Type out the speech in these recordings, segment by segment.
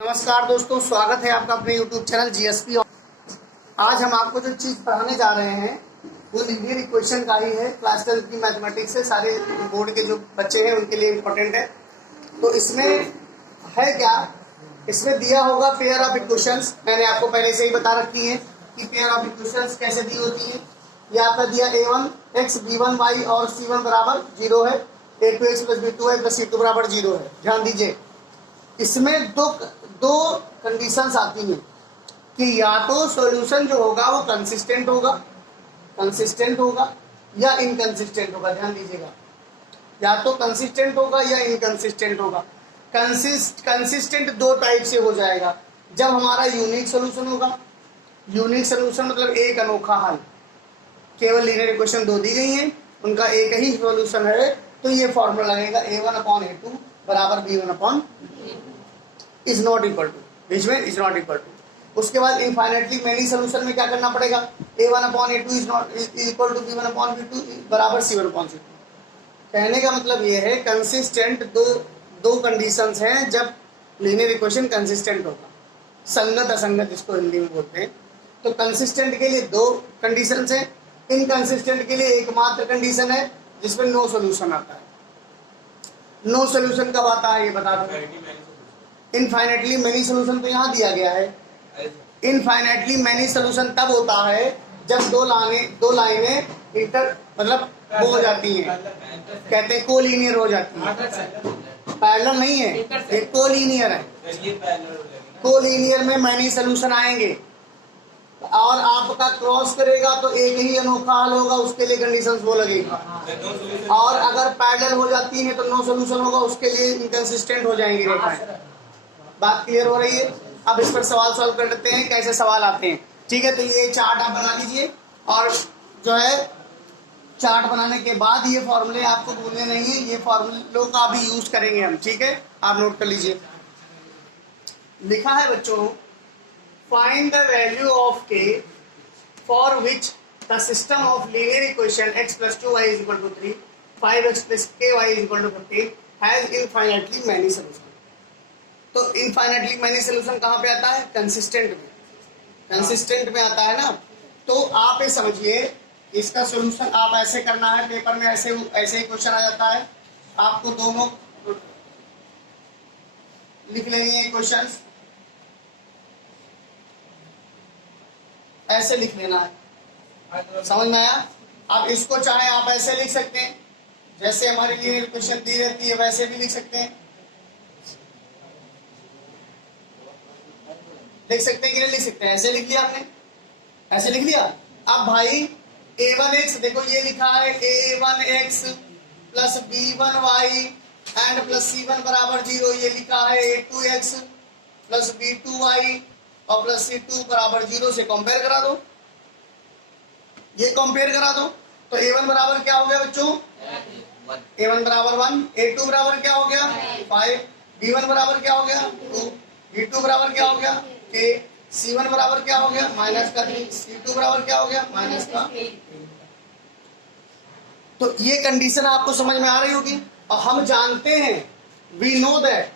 नमस्कार दोस्तों, स्वागत है आपका अपने YouTube चैनल जीएसपी। आज हम आपको जो चीज़ पढ़ाने जा रहे हैं वो लीनियर इक्वेशन का ही है। क्लास 12 की मैथमेटिक्स से सारे बोर्ड के जो बच्चे हैं उनके लिए इम्पोर्टेंट है। तो इसमें है क्या, इसमें दिया होगा पेयर ऑफ इक्वेशंस। मैंने आपको पहले से ही बता रखी है कि पेयर ऑफ इक्वेशंस कैसे दी होती है। ये आपका दिया a1x b1y और c1 बराबर 0 है, a2x plus b2y plus c2 बराबर 0 है। ध्यान दीजिए, इसमें दो कंडीशंस आती हैं कि या तो सॉल्यूशन जो होगा वो कंसिस्टेंट होगा या इनकंसिस्टेंट होगा। ध्यान दीजिएगा, या तो कंसिस्टेंट होगा या इनकंसिस्टेंट होगा। कंसिस्टेंट दो टाइप से हो जाएगा। जब हमारा यूनिक सॉल्यूशन होगा, यूनिक सॉल्यूशन मतलब एक अनोखा हल, केवल लीनियर इक्वेशन दो दी गई हैं, उनका एक ही सॉल्यूशन है, तो ये फॉर्मूला लगेगा a1/a2 बराबर b1/ is not equal to, बीच में इज नॉट इक्वल टू। उसके बाद इनफाइनाइटली मेनी सोल्यूशन में क्या करना पड़ेगा, a1/a2 is not equal to b1/b2 बराबर c1/c2। कहने का मतलब ये है कंसिस्टेंट दो कंडीशंस हैं जब लीनियर इक्वेशन कंसिस्टेंट होगा। संगत असंगत इसको हिंदी में बोलते हैं। तो कंसिस्टेंट के लिए दो कंडीशंस हैं, इनकंसिस्टेंट के लिए एकमात्र कंडीशन है जिसमें नो सोल्यूशन आता है। नो सोल्यूशन कब आता है ये बता दो। इनफाइनाइटली मेनी सोल्यूशन तो यहाँ दिया गया है। इनफाइनाइटली मेनी सोल्यूशन तब होता है जब दो लाइनें इंटर मतलब वो हो जाती हैं, कहते हैं कोलीनियर हो जाती है। पैरेलल नहीं है, ये कोलीनियर है। कोलीनियर में मेनी सोल्यूशन आएंगे और आपका क्रॉस करेगा तो एक ही अनोखा हल होगा, उसके लिए कंडीशंस वो लगेगी। और अगर पैरेलल हो जाती है तो नो सोल्यूशन होगा, उसके लिए इनकंसिस्टेंट हो जाएंगी रेखाएं। बात क्लियर हो रही है। अब इस पर सवाल सॉल्व कर लेते हैं, कैसे सवाल आते हैं। ठीक है, तो ये चार्ट आप बना लीजिए और जो है चार्ट बनाने के बाद ये फॉर्मूले आपको भूलने नहीं है, ये फॉर्मूलों का भी यूज करेंगे हम। ठीक है, आप नोट कर लीजिए। लिखा है बच्चों, find the value of k for which the system of linear equation x + 2y = 3 5x + ky = 15 has infinitely many solution. तो इनफाइनाइटली मेनी सोल्यूशन कहाँ पे आता है, कंसिस्टेंट में। कंसिस्टेंट में आता है ना। तो आप ये समझिए, इसका सोल्यूशन आप ऐसे करना है, पेपर में ऐसे ही क्वेश्चन आ जाता है। आपको दोनों लिख लेनी है क्वेश्चंस, ऐसे लिख लेना है। समझ में आया। अब इसको चाहे आप ऐसे लिख सकते हैं जैसे हमारे लिए क्वेश्चन दी रहती है, वैसे भी लिख सकते हैं। लिख सकते हैं कि नहीं लिख सकते हैं। ऐसे लिख लिया आपने, ऐसे लिख लिया। अब भाई a1x देखो, ये लिखा है a1x plus b1y and plus c1 बराबर 0। ये लिखा है a2x प्लस b2y और प्लस c2 बराबर 0 से कंपेयर करा दो। ये कंपेयर करा दो तो a1 बराबर क्या हो गया बच्चों, a1 बराबर 1, a2 बराबर क्या हो गया 5, b1 बराबर क्या हो गया 2, b2 बराबर क्या हो गया k, c1 बराबर क्या हो गया -3, c2 बराबर क्या हो गया -3। तो ये कंडीशन आपको समझ में आ रही होगी। और हम जानते हैं, we know that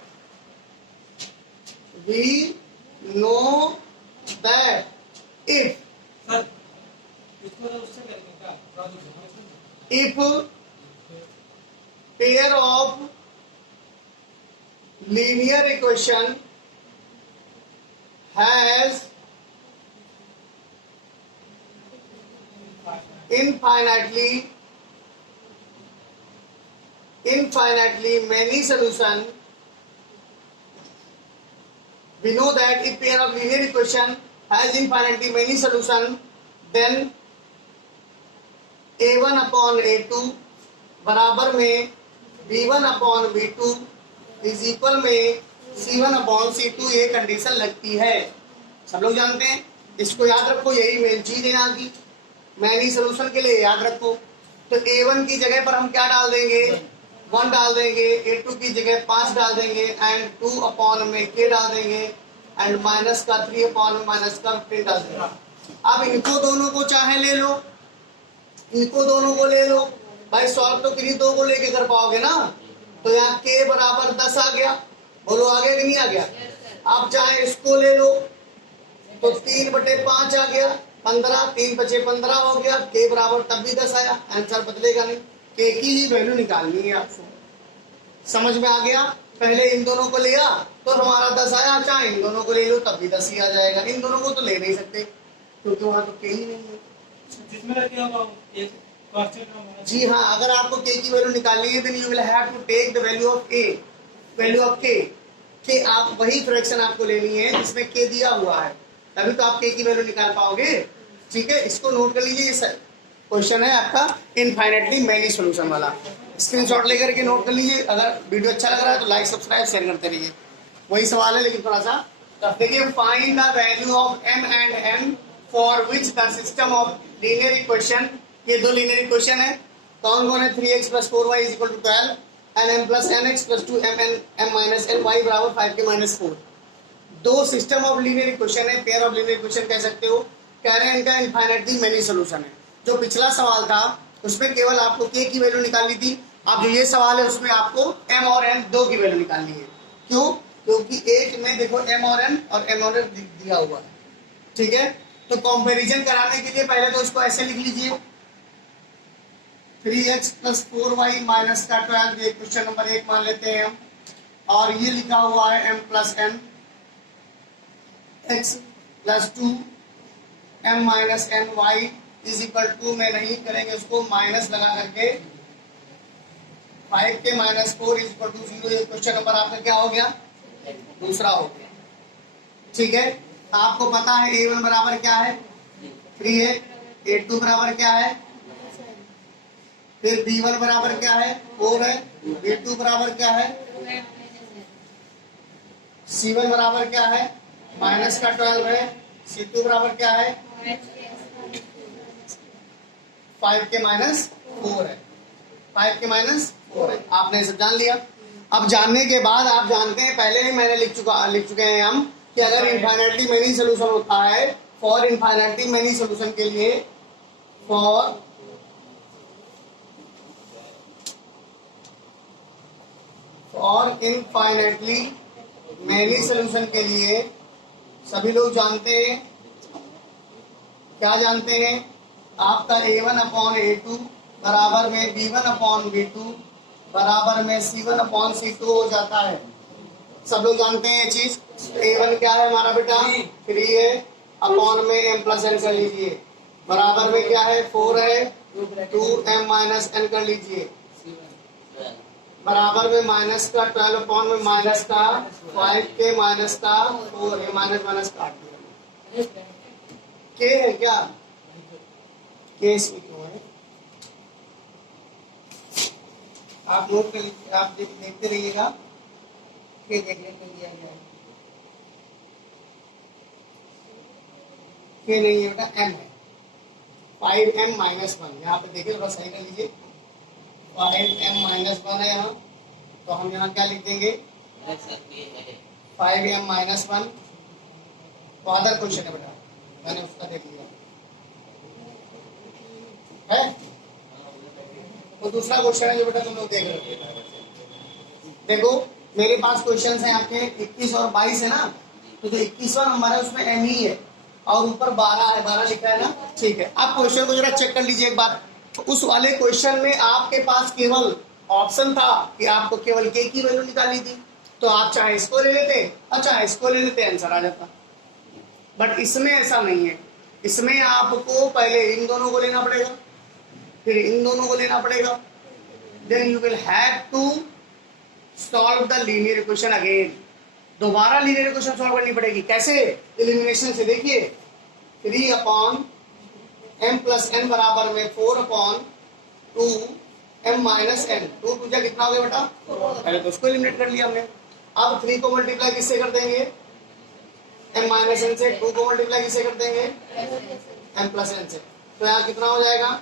if pair of linear equation has infinitely many solution, we know that if pair of linear equation has infinitely many solution, then a1/a2 बराबर में b1/b2 इज इक्वल में c1/c2। ये कंडीशन लगती है, सब लोग जानते हैं। इसको याद रखो, यही मेन चीज है यहाँ की। मैनी सोल्यूशन के लिए याद रखो। तो a1 की जगह पर हम क्या डाल देंगे, 1 डाल देंगे, a2 की जगह 5 डाल देंगे एंड 2 में k डाल देंगे एंड -3/-15 डाल देंगे। अब इनको दोनों को चाहे ले लो, इनको दोनों को ले लो भाई। सॉल्व तो किन्हीं दो को लेके कर पाओगे ना। तो यहाँ k बराबर 10 आ गया। बोलो आ गया कि नहीं आ गया। आप चाहे इसको ले लो तो 3/5 आ गया 15, 3 बचे 15 हो गया, के बराबर तब भी 10 आया, आंसर बदलेगा नहीं। के की ही वैल्यू निकालनी है आपको, समझ में आ गया। पहले इन दोनों को लिया तो हमारा 10 आया, चाहे इन दोनों को ले लो तब भी 10 ही आ जाएगा। इन दोनों को तो ले नहीं सकते क्योंकि वहां तो के ही नहीं है। जी हाँ, अगर आपको के की वैल्यू निकालनी है then you will have to take the value of A, value of K आप वही फ्रैक्शन आपको लेनी है जिसमें के दिया हुआ है, तभी तो आप के की वैल्यू निकाल पाओगे। ठीक है, इसको नोट कर लीजिए। ये क्वेश्चन है आपका इनफाइनाइटली मैनी सॉल्यूशन वाला, स्क्रीनशॉट लेकर के नोट कर लीजिए। अगर वीडियो अच्छा लग रहा है तो लाइक सब्सक्राइब शेयर करते रहिए। वही सवाल है लेकिन थोड़ा सा देखिए। Find the value of m and n for which the system of linear equation, ये दो लीनियर इक्वेशन है, कौन कौन है 3x + 4y = 12 and m + nx + 2m - ny बराबर 5k - 4। दो सिस्टम ऑफ लीनियर इक्वेशन है, पेयर ऑफ लीनियर इक्वेशन कह सकते हो। कह रहे हैं इनका इनफाइनाइटली मेनी सॉल्यूशन है। जो पिछला सवाल था उसमें केवल आपको k की वैल्यू निकालनी थी, अब जो ये सवाल है उसमें आपको m और n दो की वैल्यू निकालनी है। क्यों? क्योंकि एक में देखो m और n दिया हुआ है। ठीक है, तो कंपैरिजन कराने के लिए पहले तो इसको ऐसे लिख लीजिए 3x + 4y - 12, ये क्वेश्चन नंबर 1 मान लेते हैं हम, और ये लिखा हुआ है m + n x + 2m - ny = में नहीं करेंगे उसको माइनस लगा करके 5k - 4 = 0। ये क्वेश्चन नंबर आपका क्या हो गया? दूसरा हो गया। ठीक है, आपको पता है a1 बराबर क्या है? 3 है, a2 बराबर क्या है? फिर b1 बराबर क्या है? 4 है, b2 बराबर क्या है? c1 बराबर क्या है? -12 है, c2 बराबर क्या है? 5k - 4 है, 5k - 4 है। आपने सब जान लिया। अब जानने के बाद आप जानते हैं, पहले ही मैंने लिख चुके हैं हम कि अगर इनफाइनाइटली मेनी सोल्यूशन होता है, फॉर इनफाइनाइटली मेनी सोल्यूशन के लिए, फॉर इनफाइनाइटली मेनी सोल्यूशन के लिए सभी लोग जानते हैं, क्या जानते हैं? आपका a1/a2 बराबर में b1/b2 बराबर में c1/c2 हो जाता है। सब लोग जानते हैं ये चीज। a1 क्या है हमारा बेटा? 3 है, अपॉन में m + n कर लीजिए, बराबर में क्या है? 4 है, 2m - n कर लीजिए, बराबर में माइनस का 12 अपॉन में माइनस का 5k - का 4 है, माइनस काट दिया। k है क्या? k इसमें क्यों है? आप नोट कर लीजिए, आप देखते रहिएगा। k देखने को दिया गया है, k नहीं है बेटा, m है। 5m - 1 यहाँ पे देखिए, थोड़ा सही कर लीजिए। 5m - 1 है यहाँ, तो हम यहाँ क्या लिख देंगे? 5m - 1। तो अदर क्वेश्चन है बेटा, मैंने उसका देख लिया है। तो दूसरा क्वेश्चन है जो बेटा तुम लोग देख रहे हो। देखो मेरे पास क्वेश्चन है आपके 21 और 22 है ना, तो जो 21वां नंबर है उसमें m ही है और ऊपर 12 है, 12 लिखा है ना। ठीक है, आप क्वेश्चन को जरा चेक कर लीजिए एक बार। तो उस वाले क्वेश्चन में आपके पास केवल ऑप्शन था कि आपको केवल k की वैल्यू निकालनी थी, तो आप चाहे इसको ले लेते और चाहे इसको ले लेते, आंसर आ जाता। बट इसमें ऐसा नहीं है, इसमें आपको पहले इन दोनों को लेना पड़ेगा, फिर इन दोनों को लेना पड़ेगा, then you will have to solve the linear equation again. दोबारा लीनियर इक्वेशन सॉल्व करनी पड़ेगी। कैसे? एलिमिनेशन से। देखिए 3/m + n बराबर में 4/2m - n। 2 पूछा कितना हो गया बेटा? पहले तो उसको एलिमिनेट कर लिया हमने। अब 3 को मल्टीप्लाई किससे कर देंगे? m - n से। 2 को मल्टीप्लाई किससे कर देंगे? m + n से। तो यहाँ कितना हो जाएगा?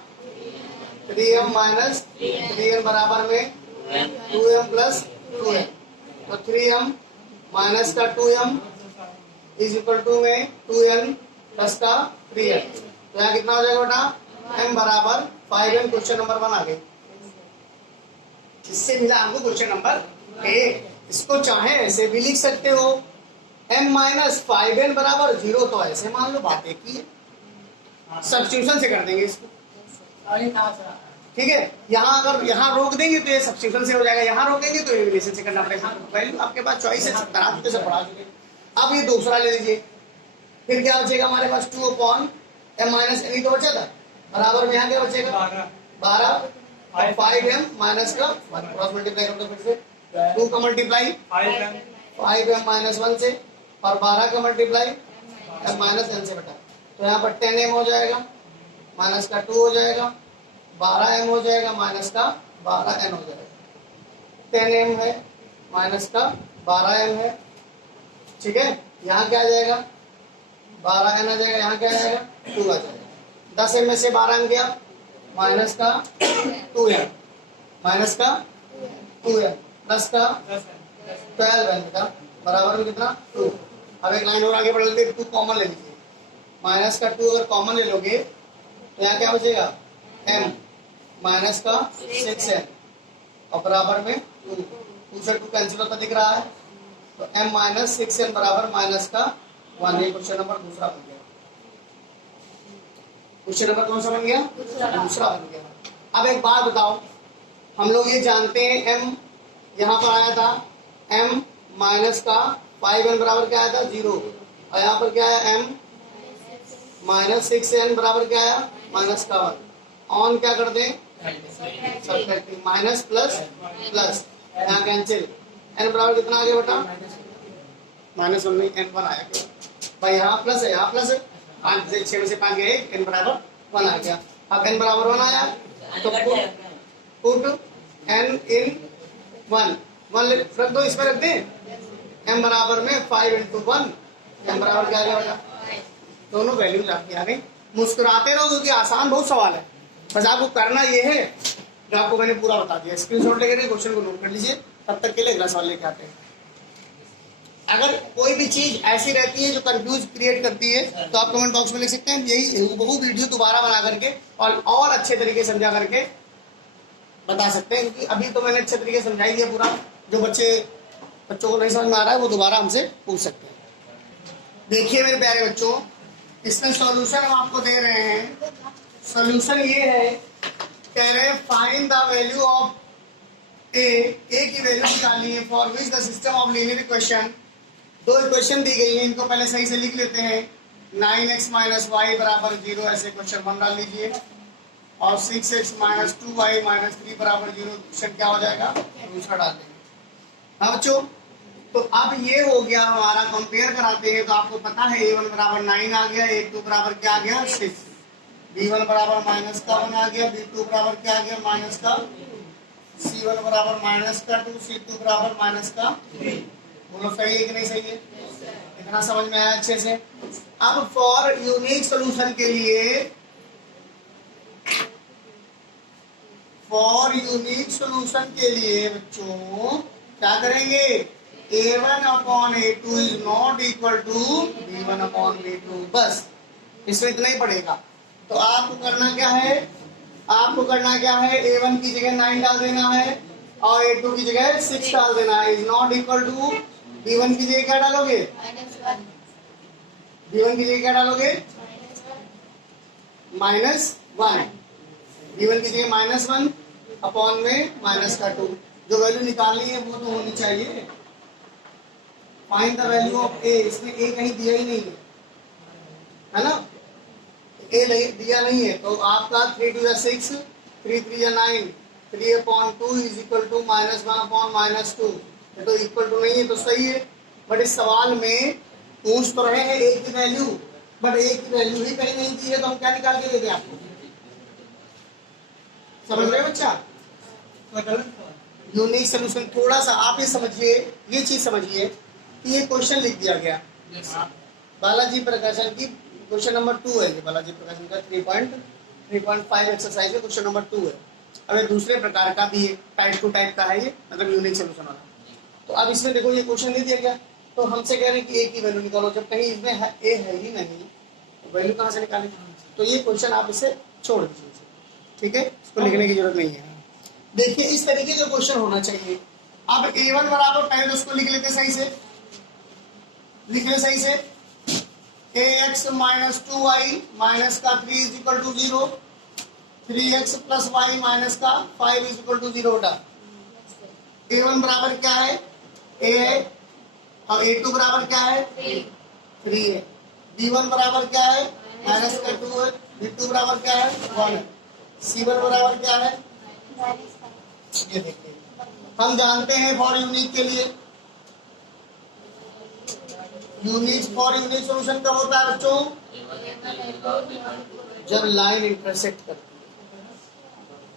3m - 3n बराबर में 2m + 2n। तो 3m माइनस का 2m = में 2n प्लस का 3n। तो यहाँ कितना हो जाएगा बेटा? m बराबर 5n। क्वेश्चन नंबर 1 आ गए। इससे मिला आपको क्वेश्चन नंबर 1। इसको चाहे ऐसे भी लिख सकते हो, m माइनस 5n बराबर 0, तो ऐसे मान लो बात एक ही है, सब्स्टिट्यूशन से कर देंगे इसको। ठीक है, यहाँ अगर यहाँ रोक देंगे तो ये सब्स्टिट्यूशन से हो जाएगा, यहाँ रोकेंगे तो एलिमिनेशन से करना पड़ेगा। वैल्यू आपके पास चॉइस है, बना चुके सब पढ़ा चुके। अब ये दूसरा ले लीजिए, फिर क्या बचेगा हमारे पास 2 अपॉन m माइनस n ही तो बचा था, बराबर में यहाँ क्या बचेगा 12 और 5m माइनस का 1 क्रॉस मल्टीप्लाई कर दो फिर से, 2 का मल्टीप्लाई 5m माइनस 1 से और 12 का मल्टीप्लाई m माइनस n से बटा, तो यहाँ पर 10m हो जाएगा माइनस का 2 हो जाएगा, 12m हो जाएगा माइनस का 12n हो जाएगा, 10m है माइनस का 12m है। ठीक है, यहाँ क्या आ जाएगा 12n आ जाएगा, यहाँ क्या आ जाएगा 2 आ जाएगा, 10m में से 12m गया माइनस का 2m माइनस का 2m प्लस का 12m का बराबर में कितना 2। अब एक लाइन और आगे बढ़ लेते, 2 कॉमन ले लीजिए, माइनस का 2 अगर कॉमन ले लोगे तो यहाँ क्या बचेगा m माइनस का 6n और बराबर में 2 से 2 कैंसिल होता दिख रहा है, तो m माइनस 6n बराबर माइनस का 1। ये क्वेश्चन नंबर दूसरा बन गया। क्वेश्चन नंबर कौन सा बन गया दूसरा बन गया। अब एक बात बताओ, हम लोग ये जानते हैं m यहाँ पर आया था m माइनस का 5n बराबर क्या आया था 0, और यहाँ पर क्या आया m माइनस 6n बराबर क्या आया माइनस का 1। ऑन क्या कर दें सब्ट्रैक्टिंग, माइनस प्लस प्लस यहाँ कैंसिल, n बराबर कितना आ गया बेटा माइनस 1 नहीं n 1 आया गया भाई, यहाँ प्लस है यहाँ प्लस है, 5 से 6 में से 5 गया 1, n बराबर 1 आ गया। अब n बराबर 1 आया तो पुट n इन 1 रख दो, इसमें रख दें m बराबर में 5 into 1, m बराबर क्या आ गया, दोनों वैल्यूज आपकी आ गई। मुस्कुराते रहो क्योंकि आसान बहुत सवाल है, बस आपको करना ये है जो आपको मैंने पूरा बता दिया। स्क्रीनशॉट लेकर क्वेश्चन को नोट कर लीजिए, तब तक के लिए अगला सवाल लेके आते हैं। अगर कोई भी चीज ऐसी रहती है जो कंफ्यूज क्रिएट करती है तो आप कमेंट बॉक्स में लिख सकते हैं, यही बहु वीडियो दोबारा बना करके और अच्छे तरीके से समझा करके बता सकते हैं, क्योंकि अभी तो मैंने अच्छे तरीके से समझाई दिया पूरा। जो बच्चों को नहीं समझ में आ रहा है वो दोबारा हमसे पूछ सकते हैं। देखिए मेरे प्यारे बच्चों, इसमें सॉल्यूशन हम आपको दे रहे हैं। सॉल्यूशन ये है, कह रहे हैं find the value of A की वैल्यू निकालनी है for which the system of linear equation. 2 equation दी गई है, इनको पहले सही से लिख लेते हैं। 9x माइनस वाई बराबर 0 ऐसे क्वेश्चन 1 डाल लीजिए, और 6x माइनस 2y माइनस 3 बराबर 0 क्वेश्चन क्या हो जाएगा दूसरा डाल देंगे। हाँ बच्चों, तो अब ये हो गया हमारा, कंपेयर कराते हैं तो आपको पता है a1 बराबर 9 आ गया, a2 बराबर क्या आ गया 6, b1 बराबर माइनस का 1 आ गया, b2 बराबर क्या आ गया माइनस का, c1 बराबर माइनस का 2, c2 बराबर माइनस का 3। बोलो सही है कि नहीं सही है? इतना समझ में आया अच्छे से? अब फॉर यूनिक सोल्यूशन के लिए, फॉर यूनिक सोल्यूशन के लिए बच्चों क्या करेंगे, a1 upon a2 is not equal to b1 upon b2, बस इसमें इतना ही पड़ेगा। तो आपको करना क्या है, आपको करना क्या है, a1 की जगह 9 डाल देना है और a2 की जगह 6 डाल देना है। Is not equal to b1 की जगह क्या डालोगे b1 की जगह क्या डालोगे -1, b1 की जगह -1 अपॉन में माइनस का 2। जो वैल्यू निकालनी है वो तो होनी चाहिए। फाइंड द वैल्यू ऑफ ए, इसमें ए कहीं दिया ही नहीं है ना, ए दिया नहीं है, तो आपका 3 2 6, 3 3 9, 3 upon 2 is equal to -1 upon -2। ये तो इक्वल टू नहीं है तो सही है, बट इस सवाल में पूछ तो रहे हैं ए की वैल्यू, बट ए की वैल्यू ही कहीं नहीं दी है, तो हम क्या निकाल के देते आपको, समझ रहे बच्चा? यूनिक सोल्यूशन थोड़ा सा आप ये समझिए, ये चीज समझिए कि ये क्वेश्चन लिख दिया गया बालाजी प्रकाशन की, क्वेश्चन नंबर 2 है ये बालाजी प्रकाशन का 3.5 एक्सरसाइज में क्वेश्चन नंबर 2 है। अब ये दूसरे प्रकार का भी टाइप टू टाइप का है ये, मतलब यूनिक सोल्यूशन वाला। तो अब इसमें देखो ये क्वेश्चन दे दिया गया, तो हमसे कह रहे हैं कि ए की वैल्यू निकालो, जब कहीं इसमें ए है ही नहीं तो वैल्यू कहाँ से निकालेंगे? तो ये क्वेश्चन आप इसे छोड़ दीजिए, ठीक है, इसको लिखने की जरूरत नहीं है। देखिए इस तरीके का क्वेश्चन होना चाहिए। अब a1 बराबर, पहले तो उसको लिख लेते सही से, लिखे सही से। ax माइनस 2y माइनस का 3 is equal to 0, 3x plus y minus का 5 इज इक्वल टू 0 बेटा। a1 बराबर क्या है? a है, और a2 बराबर क्या है? 3 है। b1 बराबर क्या है? माइनस का 2 है। b2 बराबर क्या है? 1 है। c1 बराबर क्या है? ये देखिए, हम जानते हैं फॉर यूनिक के लिए, यूनिक फॉर यूनिक सॉल्यूशन कब होता है बच्चों? जब लाइन इंटरसेक्ट करती है।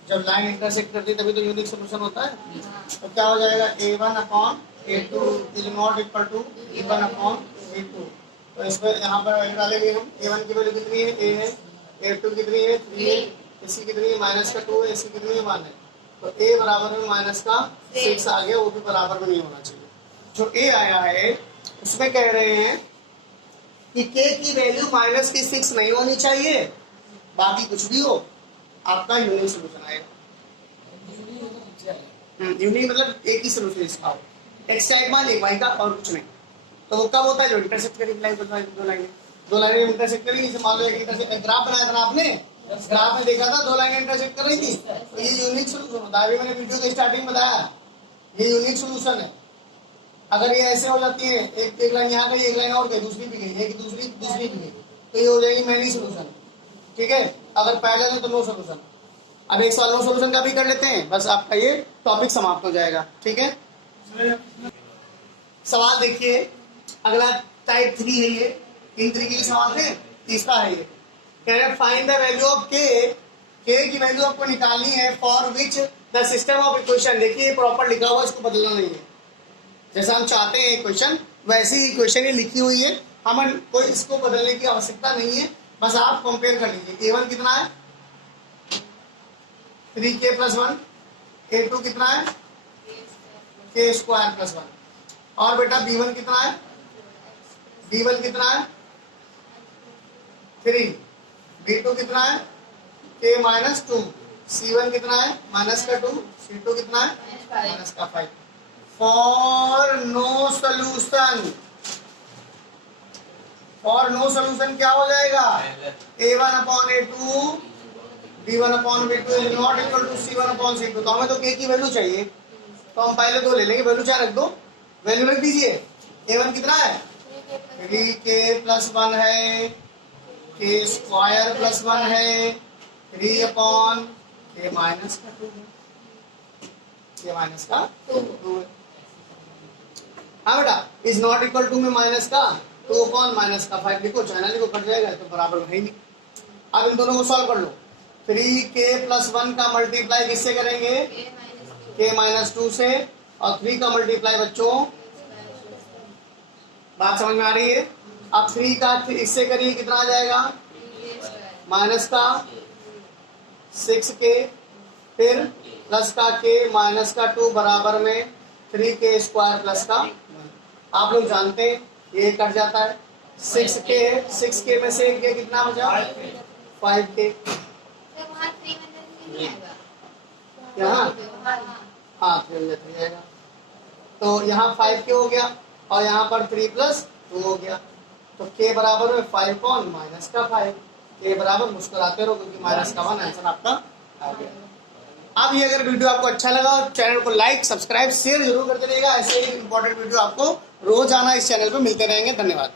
जब लाइन इंटरसेक्ट करती है तभी तो यूनिक सॉल्यूशन होता है। तो क्या हो जाएगा? a1 upon a2 is not equal to a1 upon a2। तो इसमें यहाँ पर वैल्यू डालेंगे हम। a1 की वैल्यू कितनी है? a है। a2 कितनी है? 3 है। इसी कितनी है? माइनस का 2 है। इसी कितनी है? 1 है। तो a बराबर में माइनस का 6 आ गया, वो भी बराबर में नहीं होना चाहिए। जो a आया है उसमें कह रहे हैं कि k की वैल्यू माइनस की 6 नहीं होनी चाहिए, बाकी कुछ भी हो आपका यूनिक सोल्यूशन आएगा। यूनिक मतलब एक ही सोल्यूशन इसका हो, x का एक मान एक y का और कुछ नहीं। तो वो कब होता है? जो इंटरसेक्ट करेगी लाइन, दो लाइनें इंटरसेक्ट करेंगी। जैसे मान लो एक ग्राफ बनाया था ना आपने, ग्राफ में देखा था 2 लाइनें इंटरसेक्ट कर रही थी, तो ये यूनिक सोल्यूशन होता है। अभी मैंने वीडियो के स्टार्टिंग में बताया, ये यूनिक सोल्यूशन है। अगर ये ऐसे हो जाती है, एक लाइन यहाँ गई, एक लाइन और गई, दूसरी भी गई, एक दूसरी भी गई, तो ये हो जाएगी मैनी सोल्यूशन। ठीक है, अगर पहले तो नो सोल्यूशन। अब एक सवाल नो सोल्यूशन का भी कर लेते हैं, बस आपका ये टॉपिक समाप्त हो जाएगा। ठीक है, सवाल देखिए अगला, टाइप 3 है ये, इन तरीके के सवाल थे। तीसरा है ये, कह रहे फाइंड द वैल्यू ऑफ के की वैल्यू आपको निकालनी है for which the system of equation. देखिए प्रॉपर लिखा हुआ, इसको बदलना नहीं है। जैसा हम चाहते हैं इक्वेशन वैसी ही इक्वेशन ये लिखी हुई है, हमें कोई इसको बदलने की आवश्यकता नहीं है। बस आप कंपेयर कर लीजिए। a1 कितना है? 3k plus 1। a2 कितना है? k square plus 1। और बेटा b1 कितना है? b1 कितना है? 3। b2 कितना है? k minus 2। c1 कितना है? माइनस का 2। c2 कितना है? माइनस का 5। For no solution, for no solution क्या हो जाएगा? a1 upon a2 b1 upon b2 is not equal to c1 upon c2। तो हमें तो k की वैल्यू चाहिए, तो हम पहले 2 ले लेंगे। वैल्यू क्या रख दो? वैल्यू रख दीजिए। a1 कितना है? 3k प्लस 1 है, k स्क्वायर प्लस 1 है, 3 अपॉन k माइनस का 2 है, k माइनस का 2 है। हाँ बेटा, इज नॉट इक्वल टू में माइनस का 2 अपॉन माइनस का 5 लिखो, चाइना लिखो, कट जाएगा तो बराबर है नहीं। अब इन दोनों को सॉल्व कर लो। 3k प्लस 1 का मल्टीप्लाई किससे करेंगे? k माइनस 2 से, और 3 का मल्टीप्लाई बच्चों, बात समझ में आ रही है? अब 3 का इससे करिए, कितना आ जाएगा? माइनस का 6k, फिर प्लस का k माइनस का 2 बराबर में 3k स्क्वायर प्लस का 1। आप लोग जानते हैं ये कट जाता है। 6k में से k कितना बचा? 5k। यहाँ हाँ 3 आएगा, तो यहाँ 5k हो गया, और यहाँ पर 3 प्लस 2 हो गया। तो k बराबर में 5 कौन? माइनस का 5। k बराबर मुस्कुराते रहो क्योंकि माइनस का 1 आंसर आपका आ गया। अब ये अगर वीडियो आपको अच्छा लगा, चैनल को लाइक सब्सक्राइब शेयर जरूर करते रहिएगा। ऐसे ही इंपॉर्टेंट वीडियो आपको रोज आना इस चैनल पे मिलते रहेंगे। धन्यवाद।